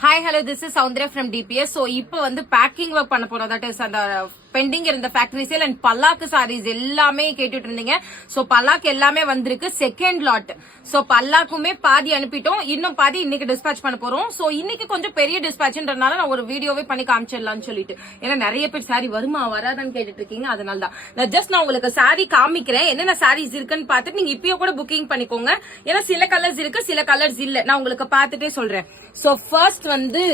Hi, hello, this is Soundra from DPS. So, இப்போ வந்து packing work பண்ண போறோம். That is அந்த பெண்டிங் இருந்த ஃபேக்டரி சேல் அண்ட் பல்லாக்கு சாரீஸ் எல்லாமே கேட்டுட்டு இருந்தீங்க. சோ பல்லாக்கு எல்லாமே வந்திருக்கு செகண்ட் லாட். சோ பல்லாக்குமே பாதி அனுப்பிட்டோம், இன்னும் பாதி இன்னைக்கு டிஸ்பேச் பண்ண போறோம். சோ இன்னைக்கு கொஞ்சம் பெரிய டிஸ்பேச்ன்றனால நான் ஒரு வீடியோவே பண்ணி காமிச்சிடலாம்னு சொல்லிட்டு, ஏன்னா நிறைய பேர் சாரி வருமா வராதான்னு கேட்டுட்டு இருக்கீங்க. அதனால தான் நான் உங்களுக்கு சாரி காமிக்கிறேன், என்னென்ன சாரீஸ் இருக்குன்னு பார்த்துட்டு நீங்க இப்பயே கூட புக்கிங் பண்ணிக்கோங்க. ஏன்னா சில கலர்ஸ் இருக்கு, சில கலர்ஸ் இல்ல. நான் உங்களுக்கு பார்த்துட்டே சொல்றேன். சோ ஃபர்ஸ்ட் வந்து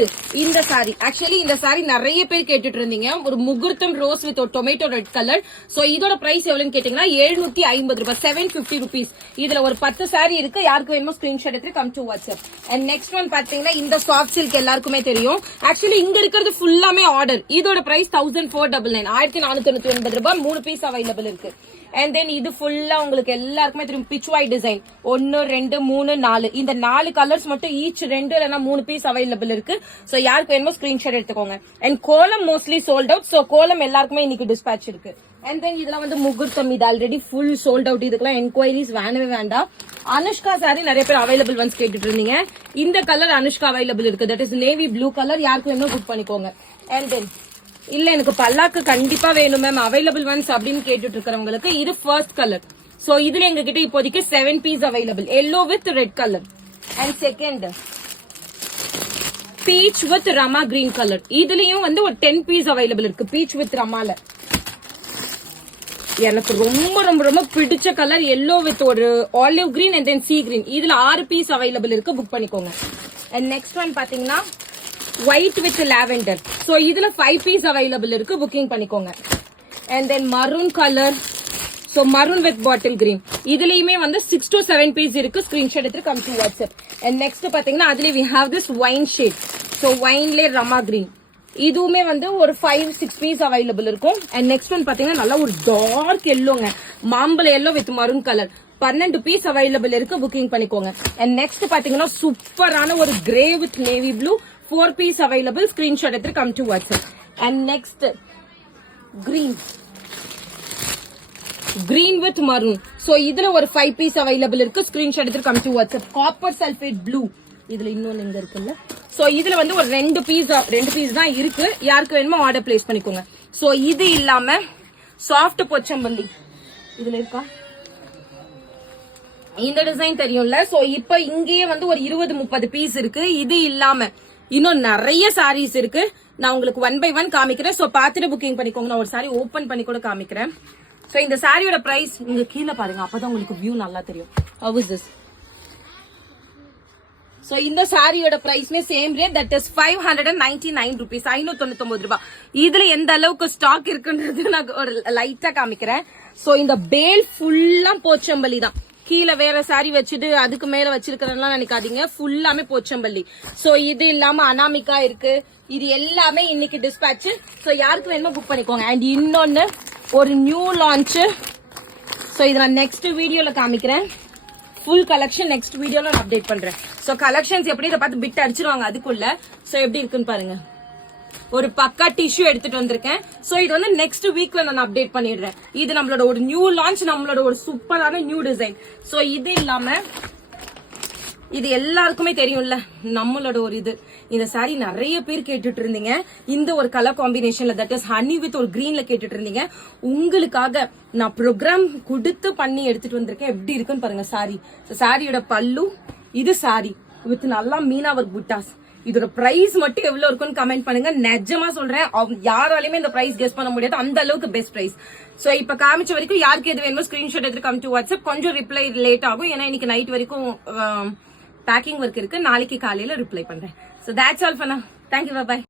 இந்த சாரி, ஆக்சுவலி இந்த சாரி நிறைய பேர் கேட்டுட்டு இருந்தீங்க. ஒரு முகூர்த்தம் rose with tomato red colour. So இதோட பிரைஸ் எவ்வளவுன்னு கேட்டீங்கன்னா 750 ரூபாய், 750 rupees. இதுல ஒரு 10 சாரி இருக்கு. யாருக்கு வேணுமோ ஸ்கிரீன்ஷாட் எடுத்து come to WhatsApp. And next one பாத்தீங்கன்னா இந்த சாஃப்ட் சில்க் எல்லாருக்குமே தெரியும். ஆக்சுவலி இங்க இருக்கிறது ஃபுல்லாமே ஆர்டர். இதோட பிரைஸ் 1499, 1499 ரூபாய். 3 பீஸ் அவைலபிள் இருக்கு. அண்ட் தென் இது ஃபுல்லா உங்களுக்கு எல்லாருக்குமே தெரியும், பிச்வாய் டிசைன். 1 2 3 4 இந்த 4 கலர்ஸ் மட்டும் ஈச் 2 இல்லைன்னா 3 பீஸ் அவைலபிள் இருக்கு. சோ யாருக்கு வேணுமோ ஸ்கிரீன்ஷாட் எடுத்துக்கோங்க. அண்ட் கோலம் மோஸ்ட்லி சோல்ட் அவுட். சோ கோலம் எல்லாருக்குமே இன்னைக்கு டிஸ்பேச் இருக்கு. அண்ட் தென் இதெல்லாம் வந்து முகூர்த்தம், இது ஆல்ரெடி ஃபுல் சோல்ட் அவுட். இதுக்கெல்லாம் என்கொயரிஸ் வேணவே வேண்டாம். அனுஷ்கா சாரி நிறைய பேர் அவைலபிள் ஒன்ஸ் கேட்டுட்டு இருந்தீங்க. இந்த கலர் அனுஷ்கா அவைலபிள் இருக்கு. That is navy blue colour. யாருக்கு வேணுமோ புக் பண்ணிக்கோங்க. அண்ட் தென் இல்ல எனக்கு பல்லாக்கு கண்டிப்பா வேணும் மேம், அவைலபிள் ஒன்ஸ் அப்படின்னு கேட்டுட்டு இருக்கிறவங்களுக்கு இது ஃபர்ஸ்ட் கலர். சோ இதுல எங்க கிட்ட இப்போதைக்கு 7 piece available. Yellow with red colour. And second peach with Rama green colour. இதுலயும் வந்து ஒரு 10 பீஸ் அவைலபிள் இருக்கு. பீச் வித் ரமால எனக்கு ரொம்ப ரொம்ப ரொம்ப பிடிச்ச கலர் எல்லோ வித் ஒரு olive green and then sea green. இதுல 6 பீஸ் அவைலபிள் இருக்கு, புக் பண்ணிக்கோங்க. அண்ட் நெக்ஸ்ட் ஒன் பாத்தீங்கன்னா ஒயிட் வித் லாவெண்டர். சோ இதுல 5 பீஸ் அவைலபிள் இருக்கு, புக்கிங் பண்ணிக்கோங்க. And then maroon colour. So maroon with bottle green. இதுலயுமே வந்து 6 to 7 பீஸ் இருக்கு. ஸ்கிரீன்ஷாட் எடுத்து come to WhatsApp. And next பாத்தீங்கன்னா அதுல we have this wine shade. So வைன்ல ரமா கிரீன். இதுவுமே வந்து ஒரு 5-6 பீஸ் அவைலபிள் இருக்கும். அண்ட் நெக்ஸ்ட் ஒன் பாத்தீங்கன்னா நல்லா ஒரு டார்க் எல்லோங்க, மாம்பழ yellow with maroon colour. 12 piece available இருக்கு, புக்கிங் பண்ணிக்கோங்க. அண்ட் நெக்ஸ்ட் பாத்தீங்கன்னா சூப்பரான ஒரு grey with navy blue. 4 piece available. Screenshot எடுத்து come to WhatsApp. And next green with maroon. So இதுல ஒரு 5 பீஸ் அவைலபிள் இருக்கு. ஸ்கிரீன்ஷாட் எடுத்து come to WhatsApp. Copper sulphate blue. இதுல இன்னொன்னு எங்க இருக்குல்ல. சோ இதுல வந்து ஒரு 2 பீஸ் தான் இருக்கு. யாருக்கு வேணுமோ ஆர்டர் பிளேஸ் பண்ணிக்கோங்க. சோ இது இல்லாம சாஃப்ட் பொச்சம்பள்ளி இதுல இருக்கா, இந்த டிசைன் தெரியும்ல. சோ இப்ப இங்கேயே வந்து ஒரு 20-30 பீஸ் இருக்கு. இது இல்லாம இன்னும் நிறைய சாரீஸ் இருக்கு. நான் உங்களுக்கு 1 by 1 காமிக்கிறேன். சோ பாத்துட்டு புக்கிங் பண்ணிக்கோங்க. நான் ஒரு சாரி ஓபன் பண்ணி கூட காமிக்கிறேன். சோ இந்த சாரியோட பிரைஸ் இங்க கீழே பாருங்க, அப்பதான் உங்களுக்கு வியூ நல்லா தெரியும். How is this? சோ இந்த சாரியோட பிரைஸ்மே same rate. That is 599 rupees, 599 ரூபாய். இதுல எந்த அளவுக்கு ஸ்டாக் இருக்குன்றது நான் ஒரு லைட்டா காமிக்கிறேன். சோ இந்த பேல் ஃபுல்லா போச்சம்பள்ளி தான். கீழே வேற சாரி வச்சுட்டு அதுக்கு மேல வச்சிருக்கிறதெல்லாம் நினைக்காதீங்க, ஃபுல்லாமே போச்சம்பள்ளி. சோ இது இல்லாம அனாமிகா இருக்கு. இது எல்லாமே இன்னைக்கு டிஸ்பேச். சோ யாருக்கு வேணுமோ புக் பண்ணிக்கோங்க. அண்ட் இன்னொன்னு ஒரு நியூ லான்ச். சோ இதை நான் நெக்ஸ்ட் வீடியோல காமிக்கிறேன். ஃபுல் கலெக்ஷன் நெக்ஸ்ட் வீடியோல நான் அப்டேட் பண்றேன். சோ கலெக்ஷன்ஸ் எப்படி இதை பார்த்து பிட் அடிச்சிருவாங்க அதுக்குள்ள. சோ எப்படி இருக்குன்னு பாருங்க. ஒரு பக்கா டிஷ்யூ எடுத்துட்டு வந்திருக்கேன். சோ இது வந்து நெக்ஸ்ட் வீக்ல நான் அப்டேட் பண்ணிடுறேன். இது நம்மளோட ஒரு நியூ லான்ச், நம்மளோட ஒரு சூப்பரான நியூ டிசைன். சோ இது இல்லாம இது எல்லாருக்குமே தெரியும்ல, நம்மளோட ஒரு இந்த சாரி நிறைய பேர் கேட்டுட்டு இருந்தீங்க. இந்த ஒரு கலர் காம்பினேஷன்ல, தட் இஸ் ஹனி வித் ஒரு கிரீன்ல கேட்டுட்டு இருந்தீங்க. உங்களுக்காக நான் ப்ரோக்ராம் கொடுத்து பண்ணி எடுத்துட்டு வந்திருக்கேன். எப்படி இருக்குன்னு பாருங்க சாரி. சாரியோட பல்லு, இது சாரி வித் நல்லா மீனா ஒர்க் புட்டாஸ். இதோட பிரைஸ் மட்டும் எவ்வளவு இருக்குன்னு கமெண்ட் பண்ணுங்க. நிஜமா சொல்றேன், யாராலையுமே இந்த பிரைஸ் கெஸ் பண்ண முடியாது, அந்த அளவுக்கு பெஸ்ட் பிரைஸ். சோ இப்ப காமிச்ச வரைக்கும் யாருக்கு எது வேணுமோ ஸ்கிரீன்ஷாட் எடுத்து கம் டு வாட்ஸ்அப். கொஞ்சம் ரிப்ளை லேட் ஆகும், ஏன்னா இன்னைக்கு நைட் வரைக்கும் பேக்கிங் ஒர்க் இருக்கு. நாளைக்கு காலையில ரிப்ளை பண்றேன். So that's all for now. Thank you, by.